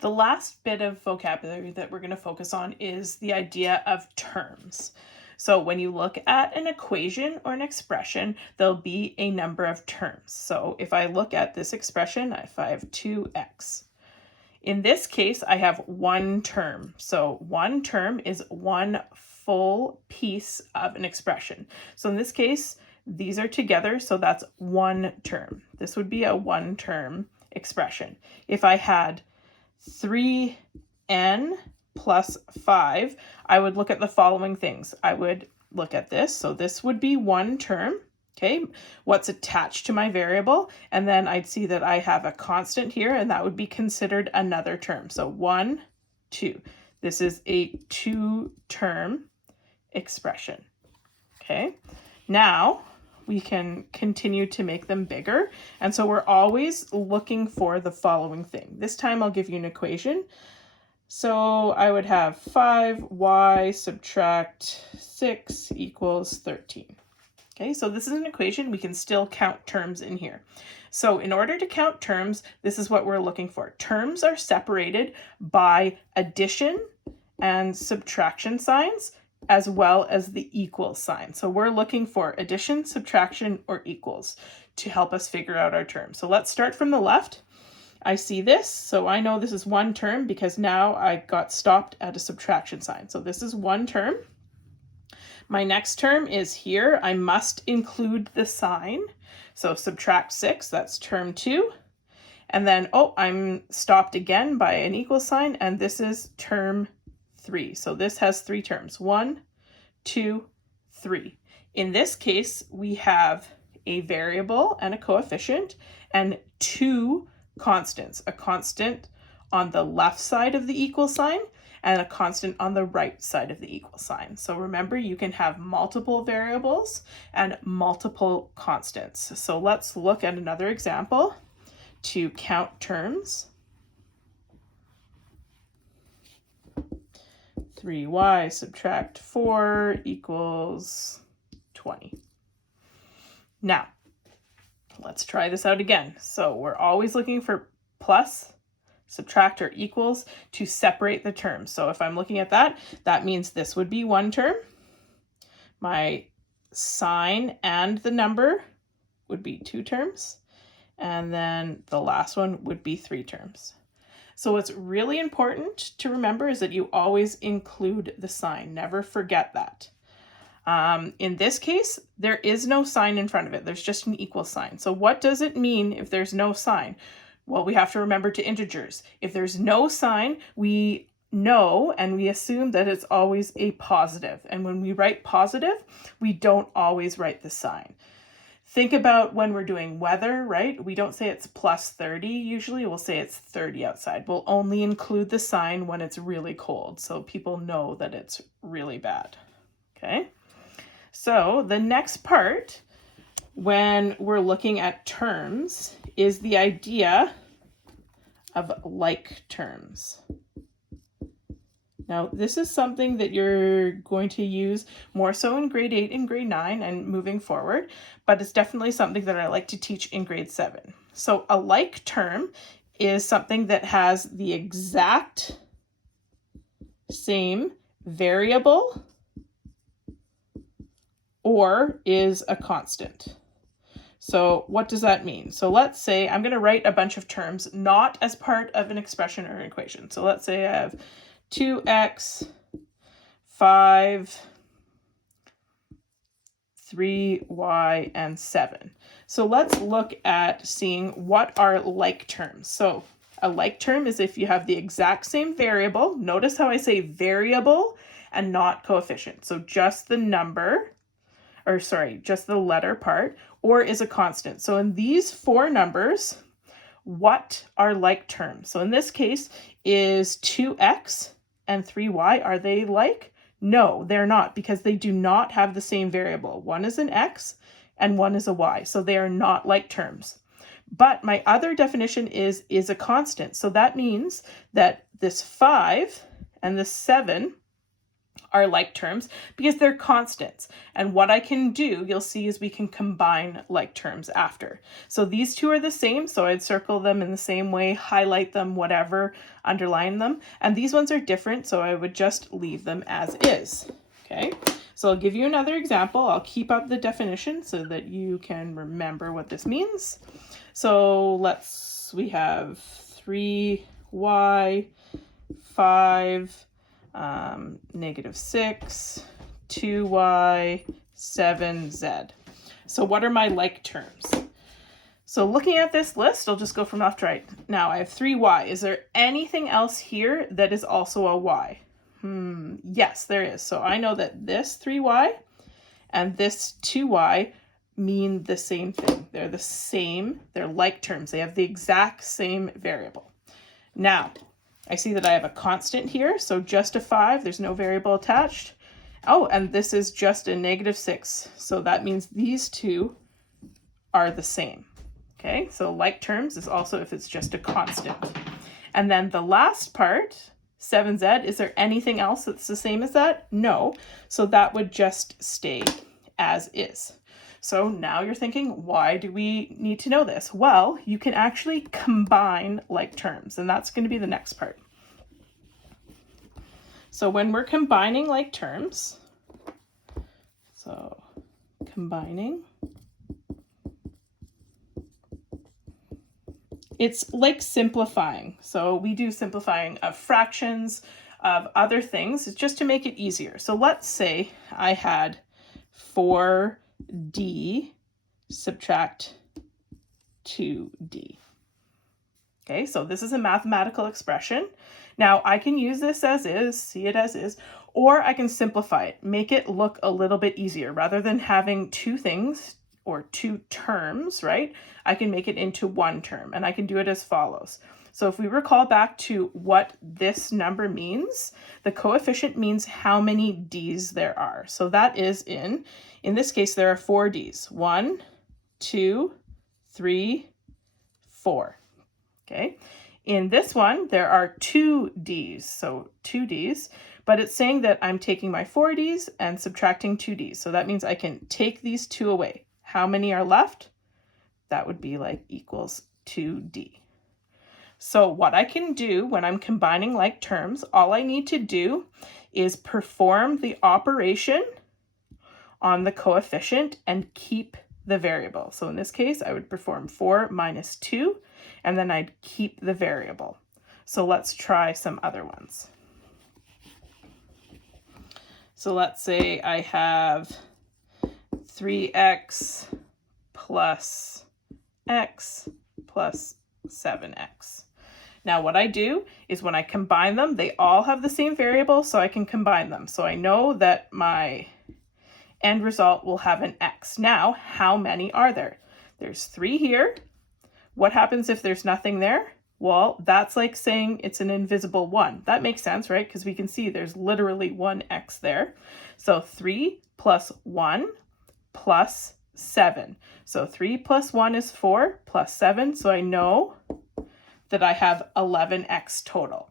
The last bit of vocabulary that we're going to focus on is the idea of terms. So when you look at an equation or an expression, there'll be a number of terms. So if I look at this expression, if I have 2x, in this case, I have one term. So one term is one full piece of an expression. So in this case, these are together, so that's one term. This would be a one-term expression. If I had 3n plus 5, I would look at the following things. I would look at this. So this would be one term. Okay, what's attached to my variable? And then I'd see that I have a constant here, and that would be considered another term. So 1, 2. This is a two-term expression. Okay, now we can continue to make them bigger. And so we're always looking for the following thing. This time I'll give you an equation. So I would have 5y subtract 6 equals 13. Okay, so this is an equation. We can still count terms in here. So in order to count terms, this is what we're looking for. Terms are separated by addition and subtraction signs, as well as the equal sign. So we're looking for addition, subtraction, or equals to help us figure out our term. So let's start from the left. I see this, so I know this is one term because now I got stopped at a subtraction sign. So this is one term. My next term is here. I must include the sign. So subtract 6, that's term 2. And then, I'm stopped again by an equal sign, and this is term 3. So this has 3 terms. 1, 2, 3. In this case, we have a variable and a coefficient and 2 constants. A constant on the left side of the equal sign and a constant on the right side of the equal sign. So remember, you can have multiple variables and multiple constants. So let's look at another example to count terms. 3y subtract 4 equals 20. Now, let's try this out again. So we're always looking for plus, subtract, or equals to separate the terms. So if I'm looking at that, that means this would be one term. My sign and the number would be 2 terms. And then the last one would be 3 terms. So what's really important to remember is that you always include the sign. Never forget that. In this case, there is no sign in front of it. There's just an equal sign. So what does it mean if there's no sign? Well, we have to remember to integers. If there's no sign, we know and we assume that it's always a positive. And when we write positive, we don't always write the sign. Think about when we're doing weather, right? We don't say it's plus 30 usually. We'll say it's 30 outside. We'll only include the sign when it's really cold, so people know that it's really bad. Okay? So the next part, when we're looking at terms, is the idea of like terms. Now, this is something that you're going to use more so in grade 8 and grade 9 and moving forward, but it's definitely something that I like to teach in grade 7. So a like term is something that has the exact same variable or is a constant. So what does that mean? So let's say I'm going to write a bunch of terms not as part of an expression or an equation. So let's say I have 2x, 5, 3y, and 7. So let's look at seeing what are like terms. So a like term is if you have the exact same variable. Notice how I say variable and not coefficient. So just the number, just the letter part, or is a constant. So in these 4 numbers, what are like terms? So in this case, is 2x and 3y, are they like? No, they're not, because they do not have the same variable. One is an x and one is a y, so they are not like terms. But my other definition is a constant. So that means that this 5 and this 7 are like terms because they're constants. And what I can do, you'll see, is we can combine like terms after. So these two are the same, so I'd circle them in the same way, highlight them, whatever, underline them. And these ones are different, so I would just leave them as is. Okay, so I'll give you another example. I'll keep up the definition so that you can remember what this means. So we have 3y, 5, -6, 2y, 7z. So what are my like terms? So looking at this list, I'll just go from left to right. Now I have 3y. Is there anything else here that is also a y? Yes, there is. So I know that this 3y and this 2y mean the same thing. They're the same. They're like terms. They have the exact same variable. Now, I see that I have a constant here, so just a 5, there's no variable attached. Oh, and this is just a -6, so that means these two are the same. Okay, so like terms is also if it's just a constant. And then the last part, 7z, is there anything else that's the same as that? No, so that would just stay as is. So now you're thinking, why do we need to know this? Well, you can actually combine like terms, and that's going to be the next part. So when we're combining like terms, so combining, it's like simplifying. So we do simplifying of fractions, of other things, just to make it easier. So let's say I had 4d subtract 2d. Okay, so this is a mathematical expression. Now I can use this as is, see it as is, or I can simplify it, make it look a little bit easier. Rather than having two things or two terms, right? I can make it into one term, and I can do it as follows. So if we recall back to what this number means, the coefficient means how many d's there are. So that is in this case, there are 4 d's. 1, 2, 3, 4. Okay. In this one, there are 2 d's, so 2 d's, but it's saying that I'm taking my 4 d's and subtracting 2 d's. So that means I can take these 2 away. How many are left? That would be like equals 2d. So what I can do when I'm combining like terms, all I need to do is perform the operation on the coefficient and keep the variable. So in this case, I would perform 4 minus 2, and then I'd keep the variable. So let's try some other ones. So let's say I have 3x plus x plus 7x. Now what I do is when I combine them, they all have the same variable, so I can combine them. So I know that my end result will have an x. Now, how many are there? There's 3 here. What happens if there's nothing there? Well, that's like saying it's an invisible 1. That makes sense, right? Because we can see there's literally one x there. So 3 plus 1 plus 7. So 3 plus 1 is 4 plus 7. So I know that I have 11x total.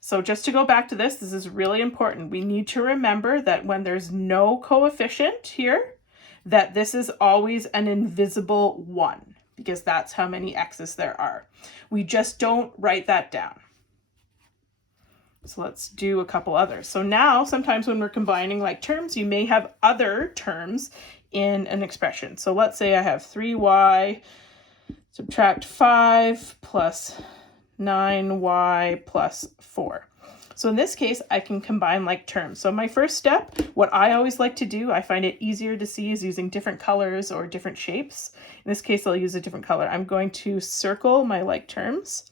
So just to go back to this is really important. We need to remember that when there's no coefficient here, that this is always an invisible 1, because that's how many x's there are. We just don't write that down. So let's do a couple others. So now, sometimes when we're combining like terms, you may have other terms in an expression. So let's say I have 3y subtract 5 plus 9y plus 4. So in this case, I can combine like terms. So my first step, what I always like to do, I find it easier to see, is using different colors or different shapes. In this case, I'll use a different color. I'm going to circle my like terms.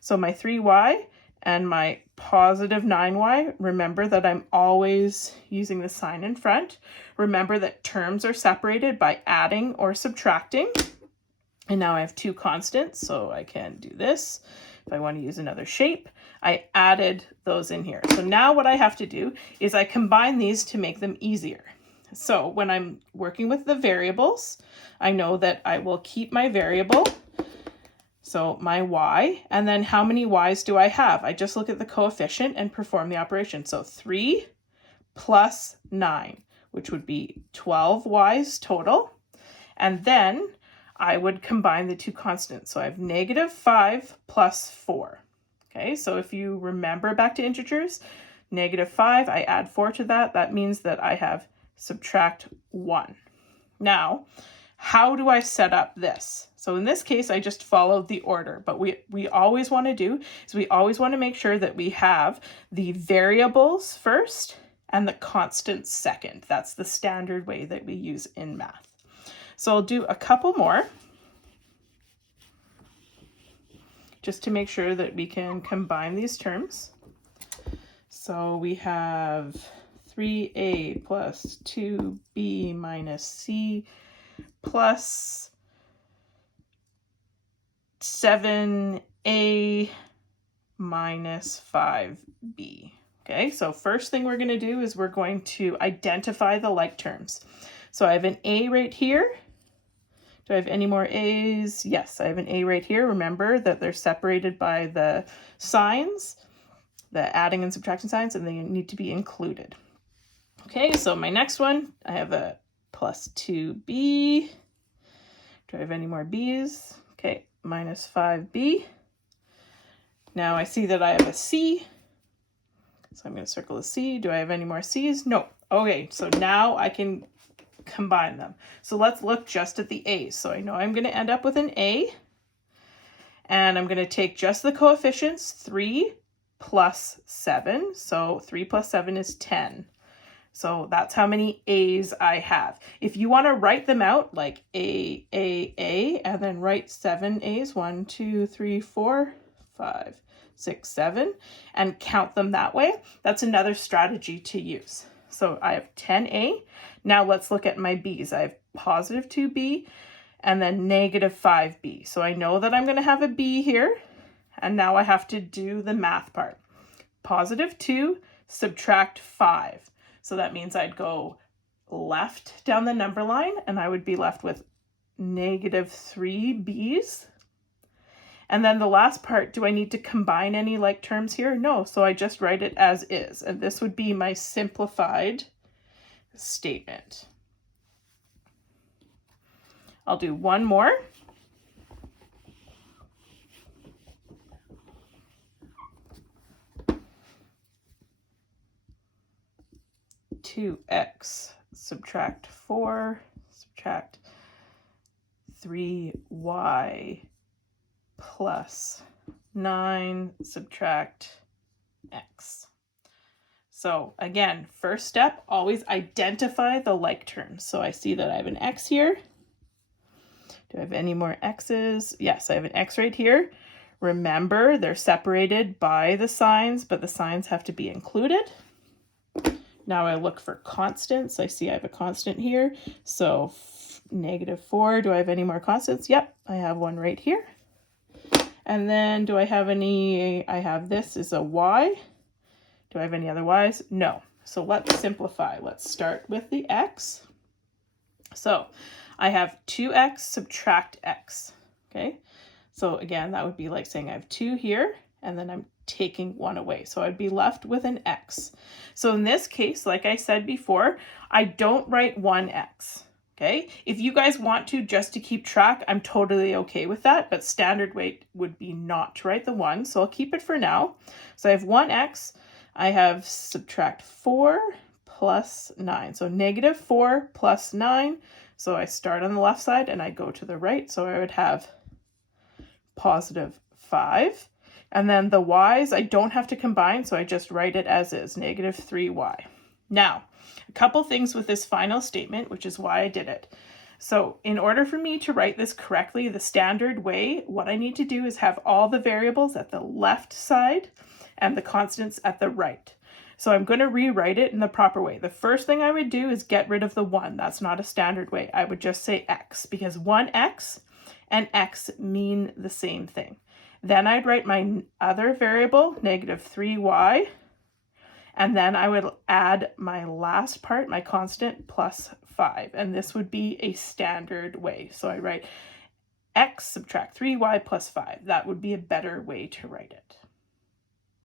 So my 3y and my positive 9y, remember that I'm always using the sign in front. Remember that terms are separated by adding or subtracting. And now I have 2 constants, so I can do this. If I want to use another shape, I added those in here. So now what I have to do is I combine these to make them easier. So when I'm working with the variables, I know that I will keep my variable, so my y, and then how many y's do I have? I just look at the coefficient and perform the operation. So 3 plus 9, which would be 12 y's total. And then I would combine the two constants. So I have negative 5 plus 4. Okay, so if you remember back to integers, negative 5, I add 4 to that. That means that I have subtract 1. Now, how do I set up this? So in this case, I just followed the order, but we always want to do is we always want to make sure that we have the variables first and the constants second. That's the standard way that we use in math. So I'll do a couple more just to make sure that we can combine these terms. So we have 3a plus 2b minus c plus 7a minus 5b. Okay, so first thing we're going to do is we're going to identify the like terms. So I have an a right here. Do I have any more a's? Yes, I have an a right here. Remember that they're separated by the signs, the adding and subtraction signs, and they need to be included. Okay, so my next one, I have a plus 2b. Do I have any more b's? Okay, minus 5b. Now I see that I have a c. So I'm going to circle a c. Do I have any more c's? No. Okay, so now I can combine them. So let's look just at the a's. So I know I'm going to end up with an a. And I'm going to take just the coefficients, 3 plus 7. So 3 plus 7 is 10. So that's how many a's I have. If you want to write them out like a, and then write 7 a's, 1, 2, 3, 4, 5, 6, 7, and count them that way, that's another strategy to use. So I have 10a. Now let's look at my b's. I have positive 2b and then negative 5b. So I know that I'm going to have a b here, and now I have to do the math part. Positive 2 subtract 5. So that means I'd go left down the number line and I would be left with negative 3 b's. And then the last part, do I need to combine any like terms here? No, so I just write it as is. And this would be my simplified statement. I'll do one more. Two x subtract 4 subtract 3y plus 9 subtract x. So again, first step, always identify the like terms. So I see that I have an x here. Do I have any more x's? Yes, I have an x right here. Remember, they're separated by the signs, but the signs have to be included. Now I look for constants. I see I have a constant here. So negative 4. Do I have any more constants? Yep, I have one right here. And then do I have any? I have this is a y. Do I have any other y's? No. So let's simplify. Let's start with the x. So I have 2x subtract x. Okay. So again, that would be like saying I have 2 here, and then I'm taking 1 away. So I'd be left with an x. So in this case, like I said before, I don't write 1x. Okay, if you guys want to just to keep track, I'm totally okay with that, but standard way would be not to write the 1, so I'll keep it for now. So I have 1x, I have subtract 4 plus 9, so negative 4 plus 9, so I start on the left side and I go to the right, so I would have positive 5, and then the y's I don't have to combine, so I just write it as is, negative 3y. Now, a couple things with this final statement, which is why I did it. So in order for me to write this correctly, the standard way, what I need to do is have all the variables at the left side and the constants at the right. So I'm going to rewrite it in the proper way. The first thing I would do is get rid of the 1. That's not a standard way. I would just say x, because 1x and x mean the same thing. Then I'd write my other variable, negative 3y, and then I would add my last part, my constant, plus 5. And this would be a standard way. So I write x subtract 3y plus 5. That would be a better way to write it.